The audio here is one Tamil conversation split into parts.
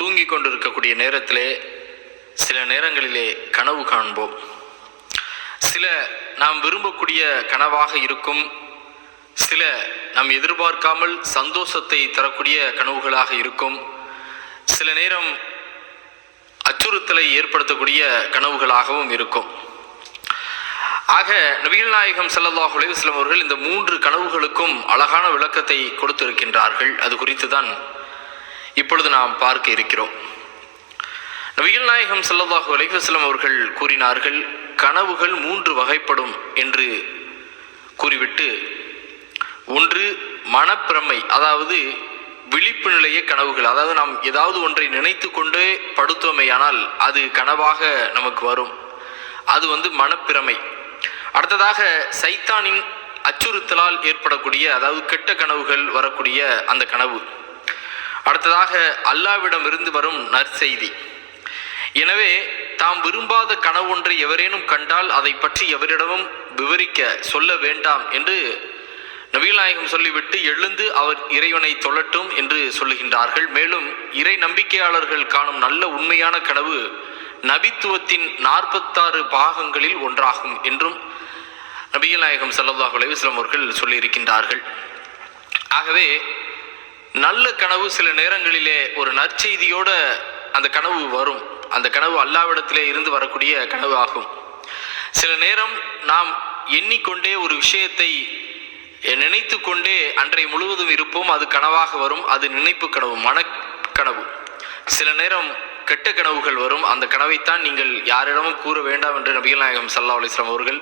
தூங்கிக் கொண்டிருக்கக்கூடிய நேரத்திலே சில நேரங்களிலே கனவு காண்போம். சில நாம் விரும்பக்கூடிய கனவாக இருக்கும், சில நாம் எதிர்பார்க்காமல் சந்தோஷத்தை தரக்கூடிய கனவுகளாக இருக்கும், சில நேரம் அச்சுறுத்தலை ஏற்படுத்தக்கூடிய கனவுகளாகவும் இருக்கும். ஆக நபிகள் நாயகம் ஸல்லல்லாஹு அலைஹி வஸல்லம் அவர்கள் இந்த 3 கனவுகளுக்கும் அழகான விளக்கத்தை கொடுத்திருக்கின்றார்கள். அது குறித்து தான் இப்பொழுது நாம் பார்க்க இருக்கிறோம். நபிகள் நாயகம் ஸல்லல்லாஹு அலைஹி வஸல்லம் அவர்கள் கூறினார்கள், கனவுகள் 3 வகைப்படும் என்று கூறிவிட்டு, ஒன்று மனப்பிரமை, அதாவது விழிப்பு நிலைய கனவுகள், அதாவது நாம் ஏதாவது ஒன்றை நினைத்து கொண்டே படுத்தோமையானால் அது கனவாக நமக்கு வரும், அது மனப்பிரமை. அடுத்ததாக சைத்தானின் அச்சுறுத்தலால் ஏற்படக்கூடிய, அதாவது கெட்ட கனவுகள் வரக்கூடிய அந்த கனவு. அடுத்ததாக அல்லாஹ்விடம் இருந்து வரும் நற்செய்தி. எனவே தாம் விரும்பாத கனவு ஒன்றை எவரேனும் கண்டால் அதை பற்றி எவரிடமும் விவரிக்க சொல்ல வேண்டாம் என்று நபிகள் நாயகம் சொல்லிவிட்டு எழுந்து அவர் இறைவனை தொழட்டும் என்று சொல்லுகின்றார்கள். மேலும் இறை நம்பிக்கையாளர்கள் காணும் நல்ல உண்மையான கனவு நபித்துவத்தின் 46 பாகங்களில் ஒன்றாகும் என்றும் நபிகள் நாயகம் ஸல்லல்லாஹு அலைஹி வஸல்லம் அவர்கள் சொல்லியிருக்கின்றார்கள். ஆகவே நல்ல கனவு சில நேரங்களிலே ஒரு நற்செய்தியோட அந்த கனவு வரும். அந்த கனவு அல்லாஹ்விடத்திலே இருந்து வரக்கூடிய கனவு ஆகும். சில நேரம் நாம் எண்ணிக்கொண்டே ஒரு விஷயத்தை நினைத்து கொண்டே அன்றை முழுவதும் இருப்போம், அது கனவாக வரும், அது நினைப்பு கனவு, மனக்கனவு. சில நேரம் கெட்ட கனவுகள் வரும், அந்த கனவைத்தான் நீங்கள் யாரிடமும் கூற வேண்டாம் என்று நபிகள் நாயகம் ஸல்லல்லாஹு அலைஹி வஸல்லம் அவர்கள்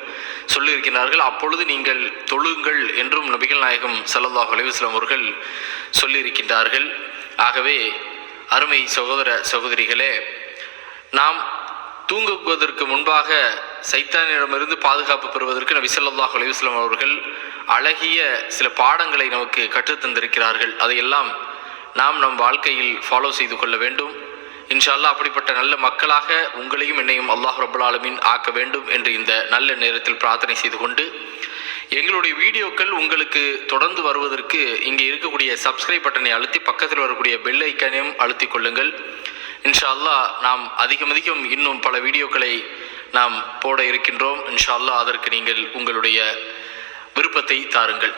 சொல்லியிருக்கிறார்கள். அப்பொழுது நீங்கள் தொழுங்கள் என்றும் நபிகள் நாயகம் ஸல்லல்லாஹு அலைஹி வஸல்லம் அவர்கள் சொல்லியிருக்கின்றார்கள். ஆகவே அருமை சகோதர சகோதரிகளே, நாம் தூங்குவதற்கு முன்பாக சைத்தானிடமிருந்து பாதுகாப்பு பெறுவதற்கு நபி ஸல்லல்லாஹு அலைஹி வஸல்லம் அவர்கள் அழகிய சில பாடங்களை நமக்கு கற்றுத்தந்திருக்கிறார்கள். அதையெல்லாம் நாம் நம் வாழ்க்கையில் ஃபாலோ செய்து கொள்ள வேண்டும். இன்ஷா அல்லாஹ் அப்படிப்பட்ட நல்ல மக்களாக உங்களையும் என்னையும் அல்லாஹ் ரப்பல் ஆலமீன் ஆக்க வேண்டும் என்று இந்த நல்ல நேரத்தில் பிரார்த்தனை செய்து கொண்டு, எங்களுடைய வீடியோக்கள் உங்களுக்கு தொடர்ந்து வருவதற்கு இங்கே இருக்கக்கூடிய சப்ஸ்கிரைப் பட்டனை அழுத்தி பக்கத்தில் வரக்கூடிய பெல் ஐக்கானையும் அழுத்தி கொள்ளுங்கள். இன்ஷா அல்லாஹ் நாம் அதிகம் இன்னும் பல வீடியோக்களை நாம் போட இருக்கின்றோம். இன்ஷா அல்லாஹ் அதற்கு நீங்கள் உங்களுடைய விருப்பத்தை தாருங்கள்.